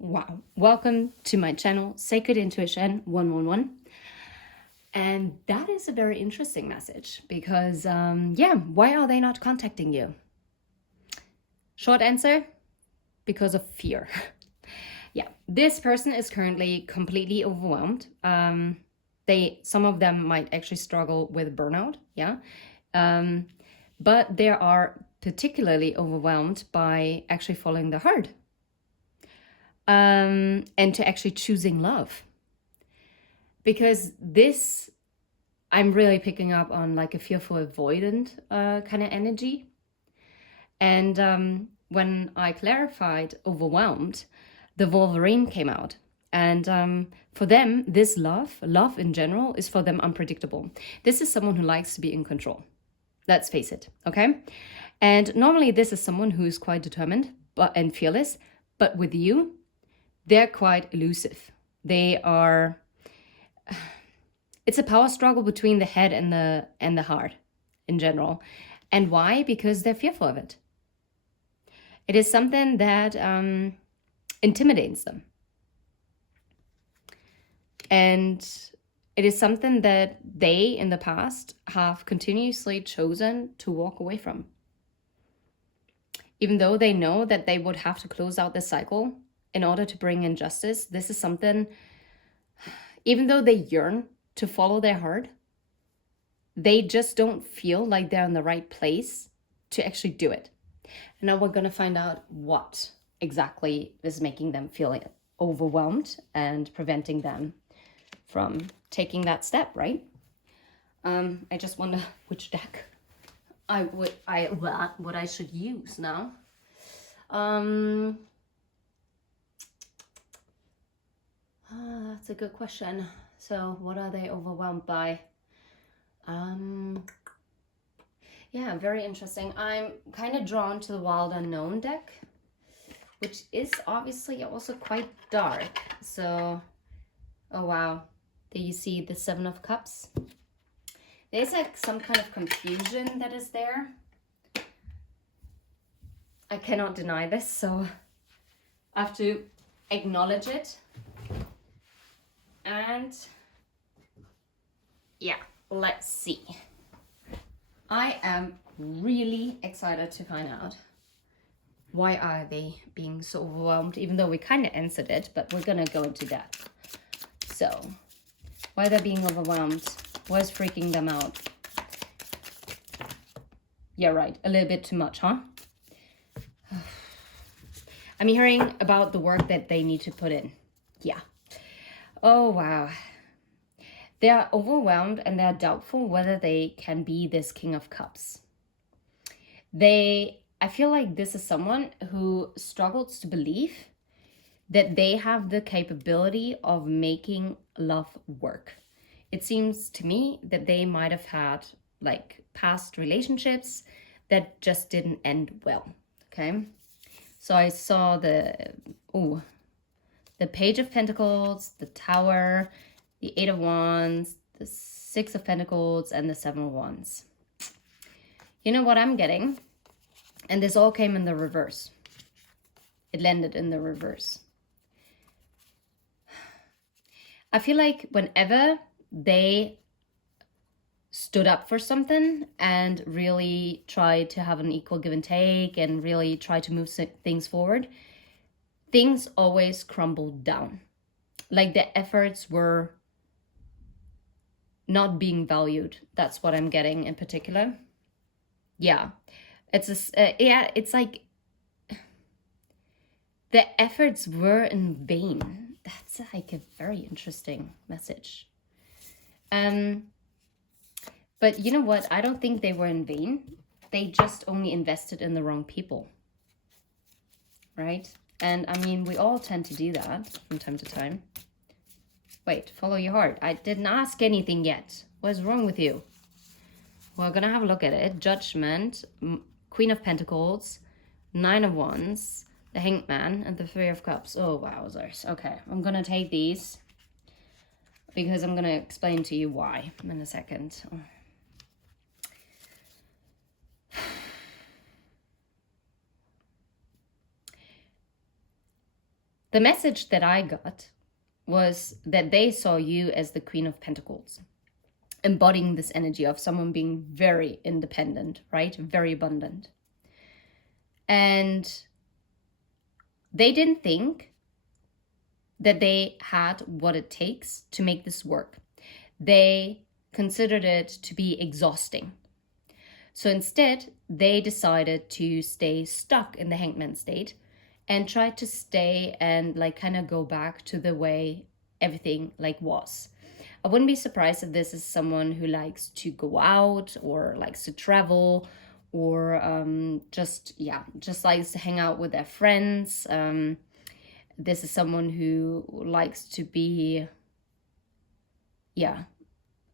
Wow. Welcome to my channel, Sacred Intuition 111. And that is a very interesting message because, why are they not contacting you? Short answer, because of fear. Yeah, this person is currently completely overwhelmed. Some of them might actually struggle with burnout, yeah. But they are particularly overwhelmed by actually following the heart. And to actually choosing love. Because this, I'm really picking up on like a fearful avoidant kind of energy. And when I clarified overwhelmed, the Wolverine came out. And for them, this love in general, is for them unpredictable. This is someone who likes to be in control. Let's face it, okay? And normally this is someone who is quite determined and fearless, but with you, they're quite elusive. It's a power struggle between the head and the heart in general. And why? Because they're fearful of it. It is something that intimidates them. And it is something that they, in the past, have continuously chosen to walk away from. Even though they know that they would have to close out this cycle in order to bring in justice, this is something, even though they yearn to follow their heart, they just don't feel like they're in the right place to actually do it. And now we're going to find out what exactly is making them feel overwhelmed and preventing them from taking that step, right? I just wonder which deck what I should use now. That's a good question. So what are they overwhelmed by? Yeah, very interesting. I'm kind of drawn to the Wild Unknown deck, which is obviously also quite dark. So, oh wow. Do you see the Seven of Cups? There's like some kind of confusion that is there. I cannot deny this, so I have to acknowledge it. And yeah, let's see. I am really excited to find out why are they being so overwhelmed, even though we kind of answered it, but we're gonna go into that. So, why they're being overwhelmed, what's freaking them out? Yeah, right, a little bit too much, huh? I'm hearing about the work that they need to put in. Yeah. Oh, wow. They are overwhelmed and they're doubtful whether they can be this King of Cups. I feel like this is someone who struggles to believe that they have the capability of making love work. It seems to me that they might have had like past relationships that just didn't end well, okay? So I saw the Page of Pentacles, the Tower, the Eight of Wands, the Six of Pentacles, and the Seven of Wands. You know what I'm getting? And this all came in the reverse. It landed in the reverse. I feel like whenever they stood up for something and really tried to have an equal give and take and really try to move things forward, things always crumbled down. Like the efforts were not being valued. That's what I'm getting in particular. Yeah, it's like the efforts were in vain. That's like a very interesting message. But you know what? I don't think they were in vain. They just only invested in the wrong people, right? And I mean, we all tend to do that from time to time. Wait, follow your heart. I didn't ask anything yet. What's wrong with you? We're gonna have a look at it. Judgment, Queen of Pentacles, Nine of Wands, the Hanged Man, and the Three of Cups. Oh, wowzers. Okay, I'm gonna take these because I'm gonna explain to you why in a second. The message that I got was that they saw you as the Queen of Pentacles, embodying this energy of someone being very independent, right? Very abundant. And they didn't think that they had what it takes to make this work. They considered it to be exhausting. So instead, they decided to stay stuck in the hangman state and try to stay and like kind of go back to the way everything like was. I wouldn't be surprised if this is someone who likes to go out or likes to travel or just likes to hang out with their friends. This is someone who likes to be,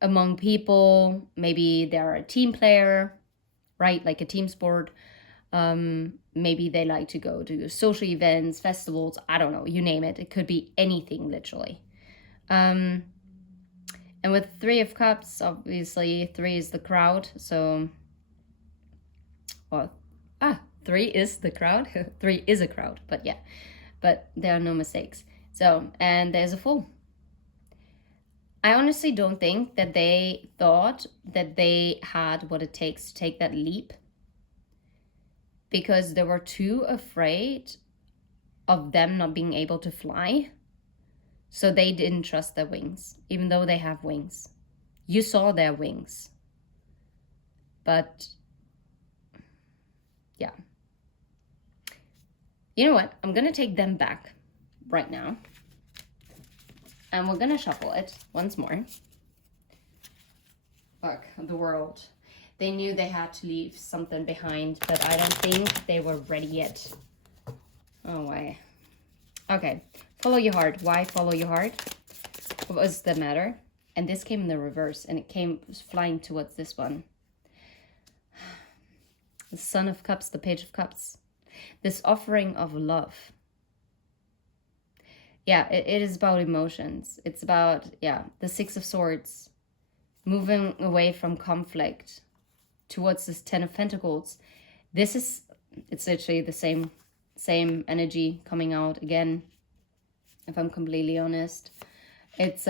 among people. Maybe they're a team player, right? Like a team sport. Maybe they like to go to social events, festivals, I don't know, you name it. It could be anything, literally. And with Three of Cups, obviously 3 is the crowd. So, well, 3 is the crowd. 3 is a crowd, but yeah. But there are no mistakes. So, and there's a Fool. I honestly don't think that they thought that they had what it takes to take that leap, because they were too afraid of them not being able to fly. So they didn't trust their wings, even though they have wings. You saw their wings. But yeah. You know what? I'm going to take them back right now. And we're going to shuffle it once more. Fuck, the World. They knew they had to leave something behind, but I don't think they were ready yet. Oh, why? Okay. Follow your heart. Why follow your heart? What was the matter? And this came in the reverse, and it came flying towards this one. The Son of Cups, the Page of Cups. This offering of love. Yeah, it is about emotions. It's about, the Six of Swords. Moving away from conflict towards this 10 of Pentacles. It's literally the same energy coming out again, if I'm completely honest. It's,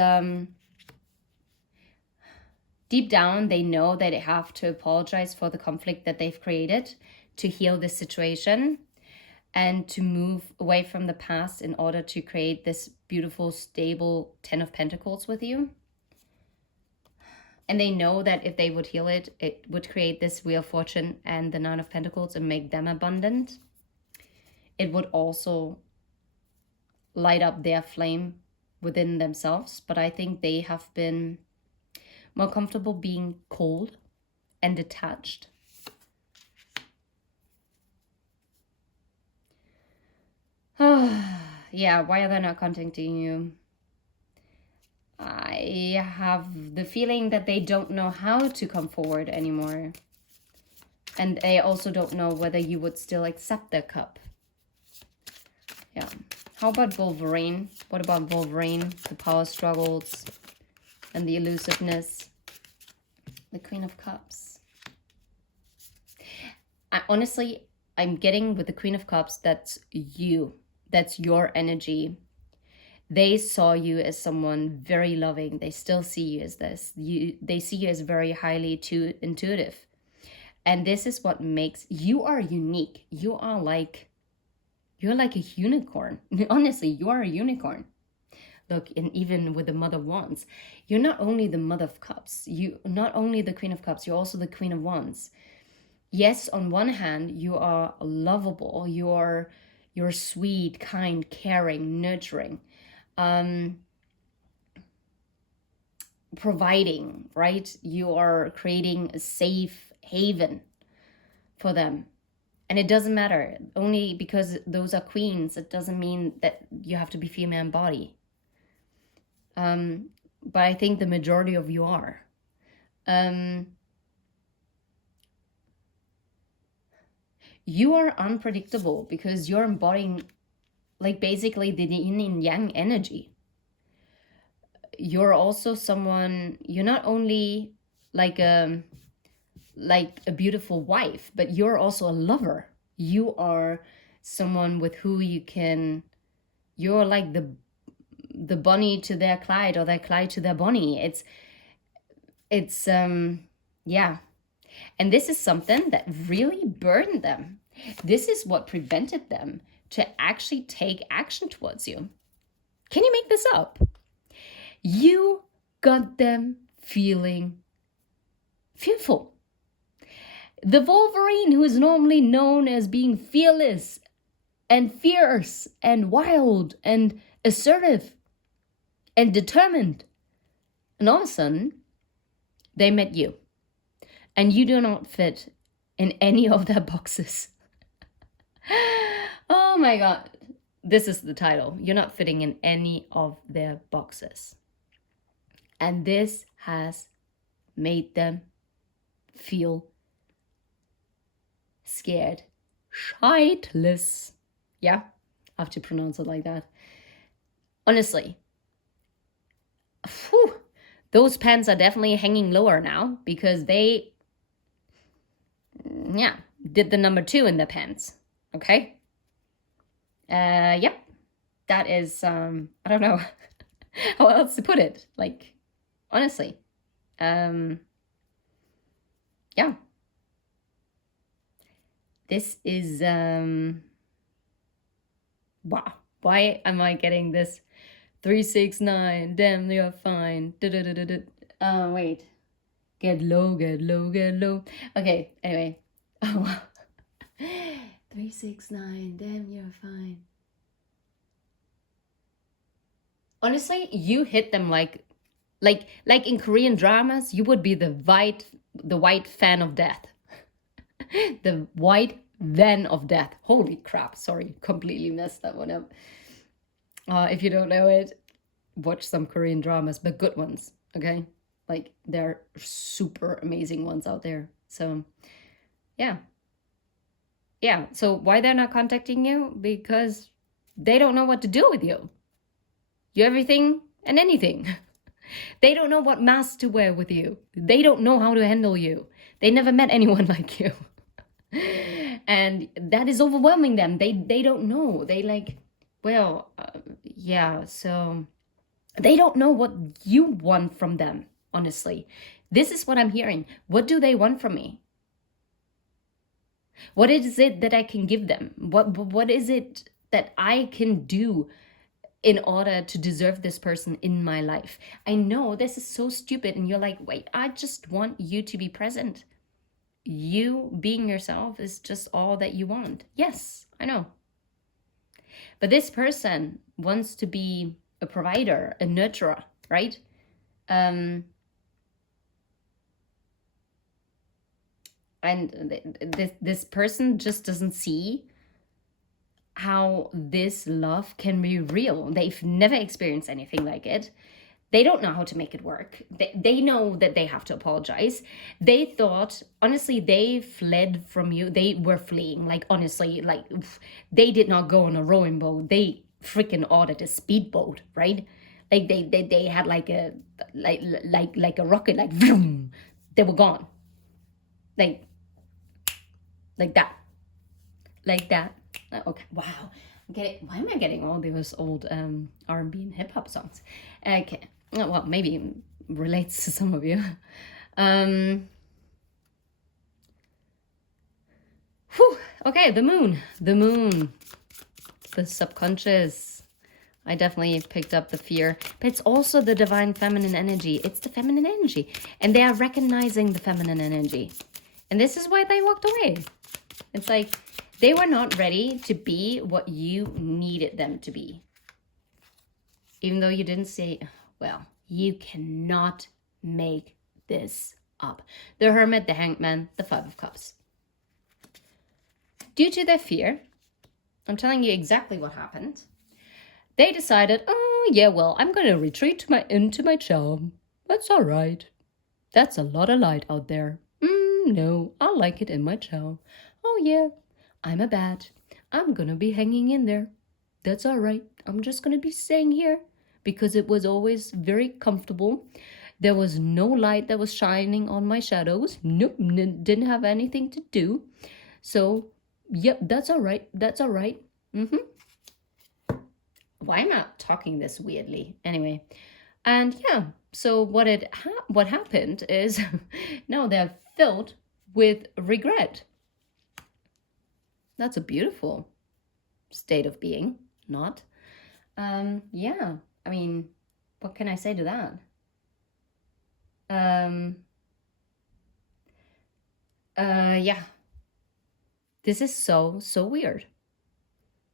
deep down, they know that they have to apologize for the conflict that they've created to heal this situation and to move away from the past in order to create this beautiful, stable 10 of Pentacles with you. And they know that if they would heal it, it would create this Wheel of Fortune and the Nine of Pentacles and make them abundant. It would also light up their flame within themselves. But I think they have been more comfortable being cold and detached. Yeah, why are they not contacting you? I have the feeling that they don't know how to come forward anymore. And they also don't know whether you would still accept their cup. Yeah. How about Wolverine? What about Wolverine? The power struggles and the elusiveness. The Queen of Cups. I'm getting with the Queen of Cups, that's you. That's your energy. They saw you as someone very loving. They still see you as this. They see you as very highly intuitive. And this is what makes you are unique. You're like a unicorn. Honestly, you are a unicorn. Look, and even with the Mother of Wands, you're not only the Mother of Cups, you not only the Queen of Cups, you're also the Queen of Wands. Yes, on one hand, you are lovable. You're sweet, kind, caring, nurturing. Providing, right? You are creating a safe haven for them. And it doesn't matter. Only because those are queens, it doesn't mean that you have to be female in body. But I think the majority of you are. You are unpredictable because you're embodying like basically the yin and yang energy. You're also someone, you're not only like a beautiful wife, but you're also a lover. You are someone with who you can You're like the Bonnie to their Clyde, or their Clyde to their Bonnie. It's yeah. And this is something that really burned them. This is what prevented them to actually take action towards you. Can you make this up? You got them feeling fearful. The Wolverine, who is normally known as being fearless and fierce and wild and assertive and determined, and all of a sudden, they met you. And you do not fit in any of their boxes. Oh my God. This is the title. You're not fitting in any of their boxes. And this has made them feel scared shitless. Yeah, I have to pronounce it like that. Honestly, those pants are definitely hanging lower now because they, yeah, did the number 2 in the pants. Okay. Yep. That is, I don't know how else to put it. Like, honestly, yeah. This is, wow. Why am I getting this 369? Damn, you're fine. Wait. Get low, get low, get low. Okay, anyway. Oh, wow. 369, damn, you're fine. Honestly, you hit them like in Korean dramas, you would be the white fan of death. The white van of death. Holy crap, sorry, completely messed that one up. If you don't know it, watch some Korean dramas, but good ones, okay? Like, there are super amazing ones out there. So, yeah. Yeah, so why they're not contacting you? Because they don't know what to do with you. You're everything and anything. They don't know what mask to wear with you. They don't know how to handle you. They never met anyone like you. And that is overwhelming them. They don't know. They like, well, yeah, so they don't know what you want from them, honestly. This is what I'm hearing. What do they want from me? What is it that I can give them? What is it that I can do in order to deserve this person in my life? I know this is so stupid, and you're like, wait, I just want you to be present. You being yourself is just all that you want. Yes, I know. But this person wants to be a provider, a nurturer, right? And this person just doesn't see how this love can be real. They've never experienced anything like it. They don't know how to make it work. They know that they have to apologize. They thought, honestly, they fled from you. They were fleeing. Like, honestly, like, they did not go on a rowing boat. They freaking ordered a speedboat, right? Like, they had like a rocket, like, vroom. They were gone. Like that. Like that. Okay, wow. Why am I getting all those old R&B and hip-hop songs? Okay, well, maybe it relates to some of you. Whew. Okay, the moon, the subconscious. I definitely picked up the fear, but it's also the divine feminine energy. It's the feminine energy, and they are recognizing the feminine energy, and this is why they walked away. It's like they were not ready to be what you needed them to be. Even though you didn't say, well, you cannot make this up. The Hermit, the Hangman, the Five of Cups. Due to their fear, I'm telling you exactly what happened. They decided, oh, yeah, well, I'm going to retreat into my charm. That's all right. That's a lot of light out there. No, I like it in my charm. Oh, yeah, I'm a bat. I'm going to be hanging in there. That's all right. I'm just going to be staying here because it was always very comfortable. There was no light that was shining on my shadows. Nope, didn't have anything to do. So, yep, that's all right. That's all right. Why am I talking this weirdly? Anyway, and yeah, so what happened is now they're filled with regret. That's a beautiful state of being, not? Yeah, I mean, what can I say to that? Yeah. This is so weird.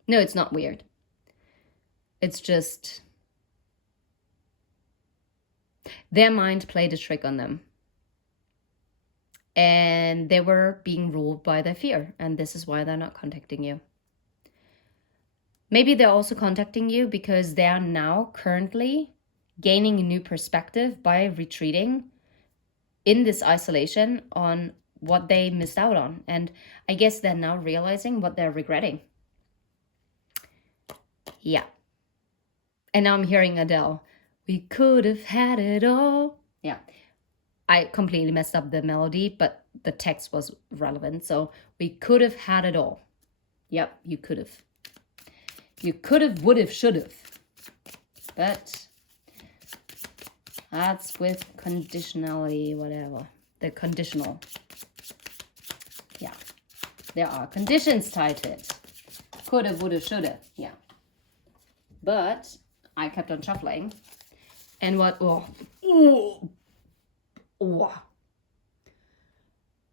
No, it's not weird. It's just their mind played a trick on them. And they were being ruled by their fear. And this is why they're not contacting you. Maybe they're also contacting you because they are now currently gaining a new perspective by retreating in this isolation on what they missed out on. And I guess they're now realizing what they're regretting. Yeah. And now I'm hearing Adele. We could have had it all. Yeah. I completely messed up the melody, but the text was relevant. So we could have had it all. Yep, you could have. You could have, would have, should have. But that's with conditionality, whatever. The conditional. Yeah. There are conditions tied to it. Could have, would have, should have. Yeah. But I kept on shuffling. And what? Oh.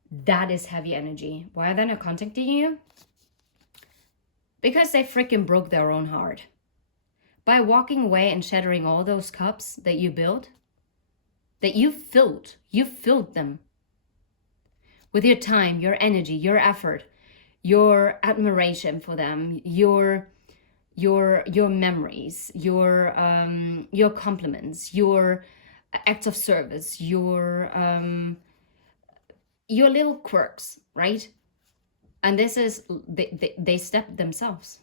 That is heavy energy. Why are they not contacting you? Because they freaking broke their own heart. By walking away and shattering all those cups that you built, that you filled them with your time, your energy, your effort, your admiration for them, your memories, your compliments, your acts of service, your little quirks, right? And this is they stepped themselves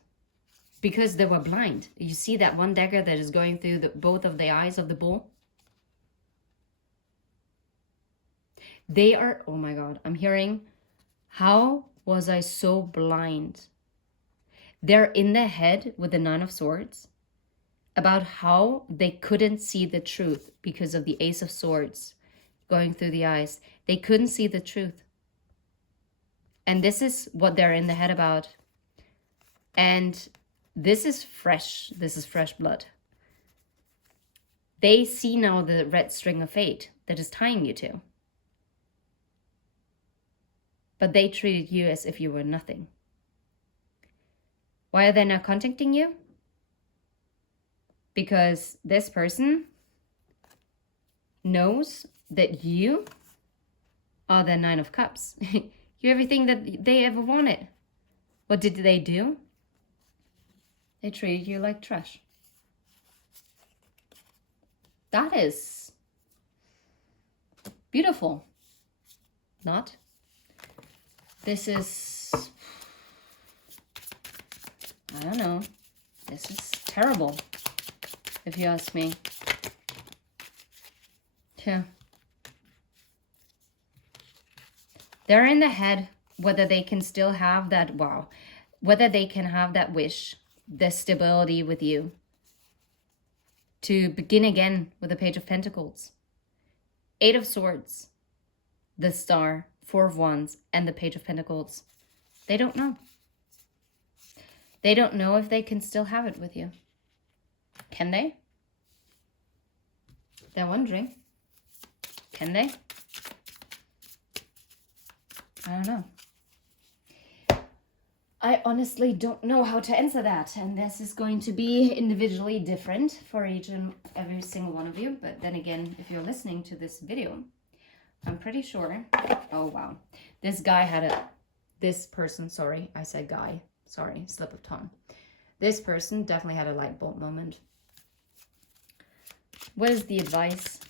because they were blind. You see that one dagger that is going through both of the eyes of the bull? They are, oh my God, I'm hearing, how was I so blind? They're in the head with the Nine of Swords about how they couldn't see the truth because of the Ace of Swords going through the eyes. They couldn't see the truth. And this is what they're in the head about. And this is fresh. This is fresh blood. They see now the red string of fate that is tying you to. But they treated you as if you were nothing. Why are they not contacting you? Because this person knows that you are the Nine of Cups. You're everything that they ever wanted. What did they do? They treated you like trash. That is beautiful. Not? This is, I don't know. This is terrible, if you ask me. Yeah. They're in the head whether they can still have that, wow, whether they can have that wish, the stability with you, to begin again with the Page of Pentacles, Eight of Swords, the Star, Four of Wands, and the Page of Pentacles. They don't know. They don't know if they can still have it with you. Can they? They're wondering. Can they? I don't know. I honestly don't know how to answer that. And this is going to be individually different for each and every single one of you. But then again, if you're listening to this video, I'm pretty sure. Oh, wow. This guy had this person, sorry, I said guy. Sorry, slip of tongue. This person definitely had a light bulb moment. What is the advice?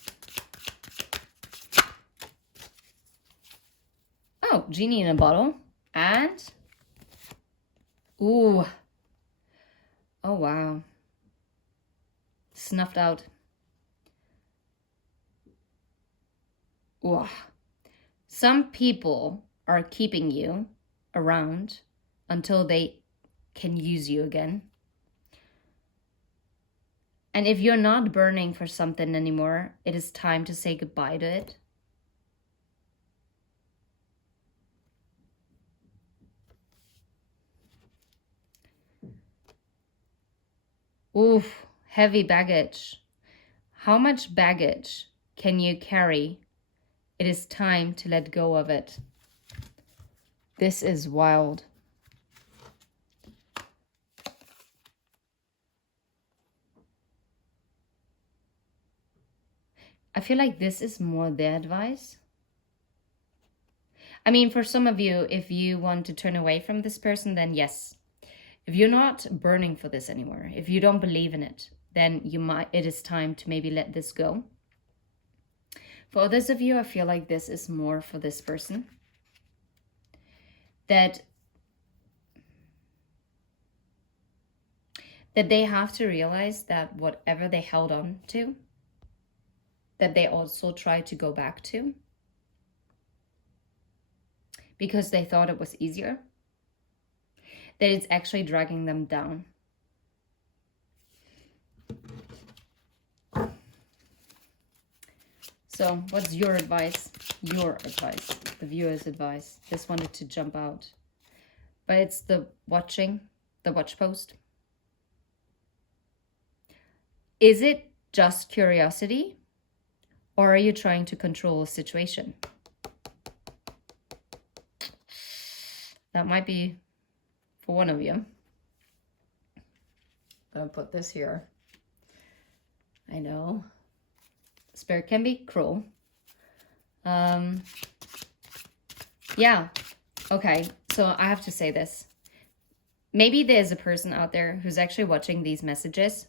Oh, genie in a bottle. And, ooh. Oh, wow. Snuffed out. Ooh. Some people are keeping you around until they can use you again. And if you're not burning for something anymore, it is time to say goodbye to it. Oof, heavy baggage. How much baggage can you carry? It is time to let go of it. This is wild. I feel like this is more their advice. I mean, for some of you, if you want to turn away from this person, then yes. If you're not burning for this anymore, if you don't believe in it, then it is time to maybe let this go. For others of you, I feel like this is more for this person. That they have to realize that whatever they held on to, that they also try to go back to because they thought it was easier, that it's actually dragging them down. So what's your advice? Your advice, the viewer's advice. This wanted to jump out. But it's the watch post. Is it just curiosity? Or are you trying to control a situation? That might be for one of you. I'm gonna put this here. I know. Spirit can be cruel. Yeah. Okay. So I have to say this. Maybe there's a person out there who's actually watching these messages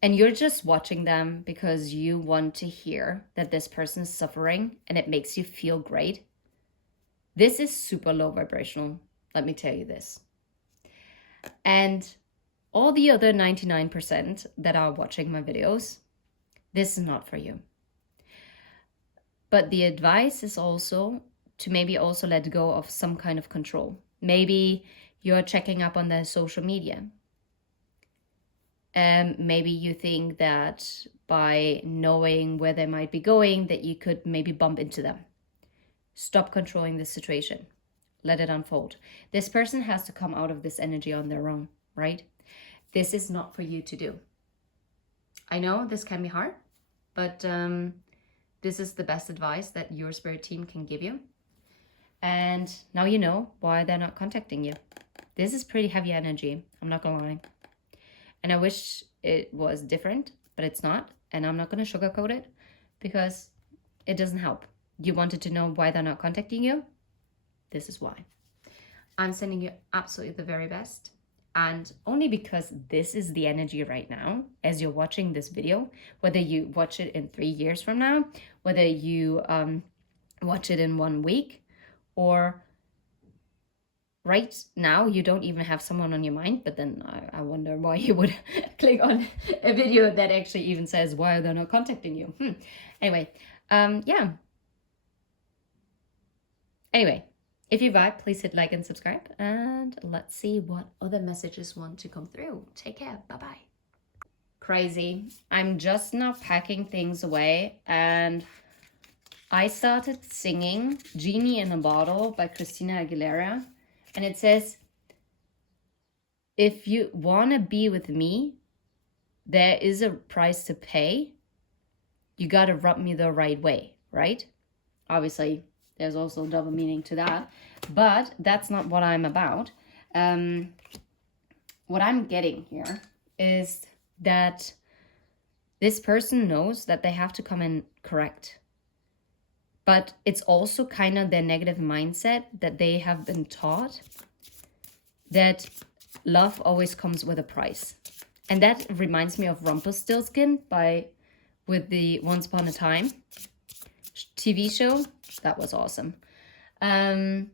and you're just watching them because you want to hear that this person is suffering and it makes you feel great. This is super low vibrational. Let me tell you this. And all the other 99% that are watching my videos, this is not for you. But the advice is also to maybe also let go of some kind of control. Maybe you're checking up on their social media. And maybe you think that by knowing where they might be going, that you could maybe bump into them. Stop controlling the situation. Let it unfold. This person has to come out of this energy on their own, right? This is not for you to do. I know this can be hard, but this is the best advice that your spirit team can give you. And now you know why they're not contacting you. This is pretty heavy energy, I'm not gonna lie. And I wish it was different, but it's not. And I'm not gonna sugarcoat it because it doesn't help. You wanted to know why they're not contacting you? This is why. I'm sending you absolutely the very best. And only because this is the energy right now, as you're watching this video, whether you watch it in 3 years from now, whether you watch it in 1 week, or right now you don't even have someone on your mind, but then I wonder why you would click on a video that actually even says why they're not contacting you. Anyway, yeah. Anyway, if you vibe, please hit like and subscribe, and let's see what other messages want to come through. Take care. Bye-bye. Crazy. I'm just now packing things away, and I started singing Genie in a Bottle by Christina Aguilera, and it says, if you want to be with me, there is a price to pay. You got to rub me the right way, right? Obviously, there's also a double meaning to that, but that's not what I'm about. What I'm getting here is that this person knows that they have to come in correct. But it's also kind of their negative mindset that they have been taught that love always comes with a price. And that reminds me of Rumpelstiltskin with the Once Upon a Time TV show. That was awesome. That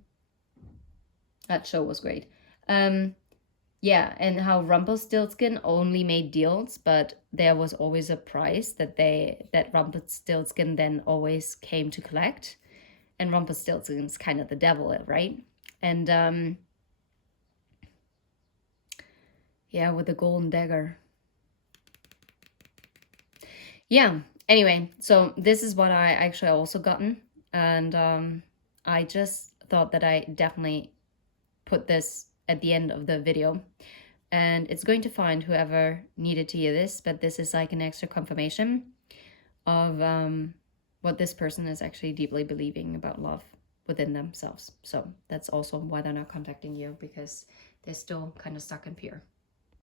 show was great. Yeah, and how Rumpelstiltskin only made deals, but there was always a price that Rumpelstiltskin then always came to collect. And Rumpelstiltskin's kind of the devil, right? And yeah, with the golden dagger. Yeah, anyway, so this is what I actually also gotten, and I just thought that I definitely put this at the end of the video, and it's going to find whoever needed to hear this, but this is like an extra confirmation of what this person is actually deeply believing about love within themselves. So that's also why they're not contacting you, because they're still kind of stuck in fear.